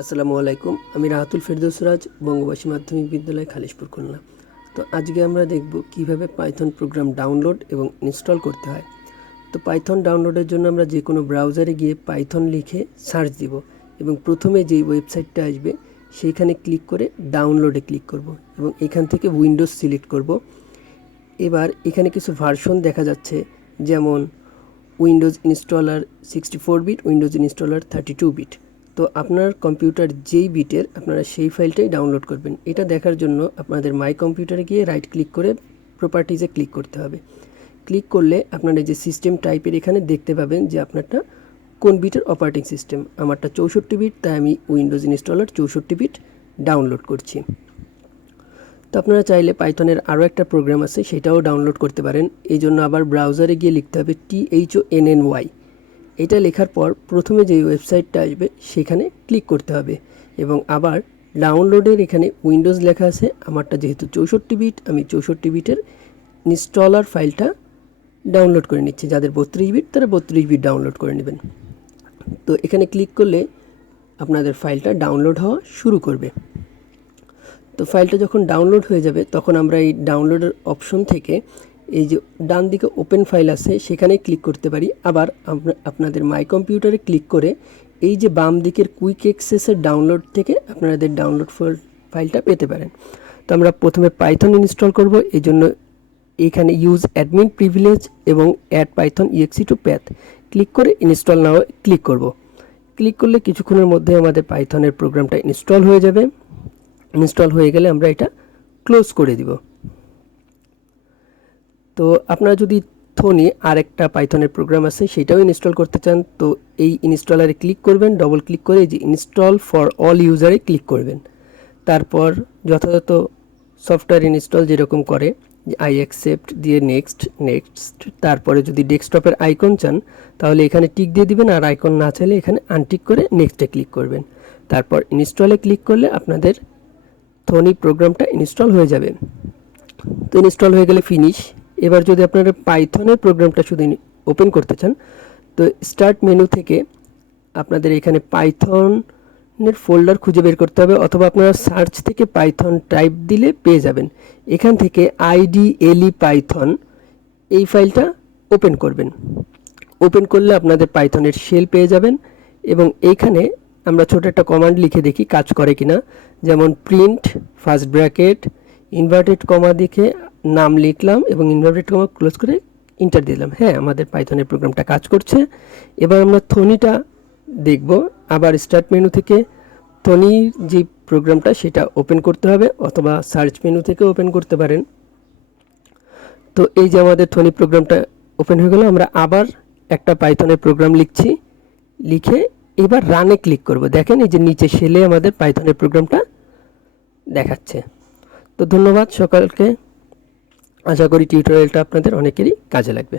আসসালামু আলাইকুম। আমি রাহাতুল ফেরদৌসরাজ, বঙ্গবাসী মাধ্যমিক বিদ্যালয় খালিশপুর খুলনা। তো আজকে আমরা দেখব কিভাবে পাইথন প্রোগ্রাম ডাউনলোড এবং ইনস্টল করতে হয়। তো পাইথন ডাউনলোডের জন্য আমরা যে কোনো ব্রাউজারে গিয়ে পাইথন লিখে সার্চ দিব এবং প্রথমে যেই ওয়েবসাইটটা আসবে সেইখানে ক্লিক করে ডাউনলোডে ক্লিক করব এবং এখান থেকে উইন্ডোজ সিলেক্ট করব। এবার এখানে কিছু ভার্সন দেখা যাচ্ছে, যেমন Windows installer 64 bit, Windows installer 32 bit. তো আপনার কম্পিউটার যেই বিটের আপনারা সেই ফাইলটাই ডাউনলোড করবেন। এটা দেখার জন্য আপনাদের মাই কম্পিউটারে গিয়ে রাইট ক্লিক করে প্রপার্টিজে ক্লিক করতে হবে। ক্লিক করলে আপনারা যে সিস্টেম টাইপের এখানে দেখতে পাবেন যে আপনারটা কোন বিটের অপারেটিং সিস্টেম। আমারটা 64 বিট, তাই আমি উইন্ডোজ ইনস্টলার 64 বিট ডাউনলোড করছি। তো আপনারা চাইলে পাইথনের আরও একটা প্রোগ্রাম আছে, সেটাও ডাউনলোড করতে পারেন। এই জন্য আবার ব্রাউজারে গিয়ে লিখতে হবে THONNY। এটা লেখার পর প্রথমে যে ওয়েবসাইটটা আসবে সেখানে ক্লিক করতে হবে এবং আবার ডাউনলোডের এখানে উইন্ডোজ লেখা আছে। আমারটা যেহেতু 64 বিট, আমি 64 বিটের ইনস্টলার ফাইলটা ডাউনলোড করে নিচ্ছি। যাদের 32 বিট তারা 32 বিট ডাউনলোড করে নেবেন। তো এখানে ক্লিক করলে আপনাদের ফাইলটা ডাউনলোড হওয়া শুরু করবে। তো ফাইলটা যখন ডাউনলোড হয়ে যাবে তখন আমরা এই ডাউনলোডের অপশন থেকে এই যে ডান দিকে ওপেন ফাইল আছে সেখানে ক্লিক করতে পারি। আবার আপনাদের মাই কম্পিউটারে ক্লিক করে এই যে বাম দিকের কুইক অ্যাক্সেসের ডাউনলোড থেকে আপনাদের ডাউনলোড ফাইলটা পেতে পারেন। তো আমরা প্রথমে পাইথন ইনস্টল করব। এই জন্য এখানে ইউজ অ্যাডমিন প্রিভিলেজ এবং add Python exe to path click করে ইনস্টল নাও ক্লিক করব। ক্লিক করলে কিছুক্ষণের মধ্যে আমাদের পাইথনের প্রোগ্রামটা ইনস্টল হয়ে যাবে। ইনস্টল হয়ে গেলে আমরা এটা ক্লোজ করে দিব। তো আপনারা যদি থনি আরেকটা পাইথনের প্রোগ্রাম আছে সেটাও ইনস্টল করতে চান, তো এই ইনস্টলারে ক্লিক করবেন, ডবল ক্লিক করে যে ইনস্টল ফর অল ইউজারে ক্লিক করবেন। তারপর যথাযথ সফটওয়্যার ইনস্টল যেরকম করে আই অ্যাকসেপ্ট দিয়ে নেক্সট, তারপরে যদি ডেস্কটপের আইকন চান তাহলে এখানে টিক দিয়ে দিবেন, আর আইকন না চাইলে এখানে আনটিক করে নেক্সটে ক্লিক করবেন। তারপর ইনস্টলে ক্লিক করলে আপনাদের থনি প্রোগ্রামটা ইনস্টল হয়ে যাবে। তো ইনস্টল হয়ে গেলে ফিনিশ। এবার যদি আপনারা পাইথনের প্রোগ্রামটা শুধু ওপেন করতে চান তো স্টার্ট মেনু থেকে আপনাদের এখানে পাইথনের ফোল্ডার খুঁজে বের করতে হবে, অথবা আপনারা সার্চ থেকে পাইথন টাইপ দিলে পেয়ে যাবেন। এখান থেকে IDLE পাইথন এই ফাইলটা ওপেন করবেন। ওপেন করলে আপনাদের পাইথনের শেল পেয়ে যাবেন এবং এইখানে আমরা ছোট একটা কমান্ড লিখে দেখি কাজ করে কিনা। যেমন print first bracket inverted comma দেখে নাম লিখলাম এবং ইনভার্টেড কমা ক্লোজ করে ইন্টার দিলাম। হ্যাঁ, আমাদের পাইথনের প্রোগ্রামটা কাজ করছে। এবার আমরা থনিটা দেখব। আবার স্টার্ট মেনু থেকে থনির যে প্রোগ্রামটা সেটা ওপেন করতে হবে, অথবা সার্চ মেনু থেকে ওপেন করতে পারেন। তো এই যে আমাদের থনি প্রোগ্রামটা ওপেন হয়ে গেল। আমরা আবার একটা পাইথনের প্রোগ্রাম লিখছি, লিখে এবার রানে ক্লিক করব। দেখেন এই যে নিচে শেলে আমাদের পাইথনের প্রোগ্রামটা দেখাচ্ছে। তো ধন্যবাদ সকলকে। আশা করি টিউটোরিয়ালটা আপনাদের অনেকেরই কাজে লাগবে।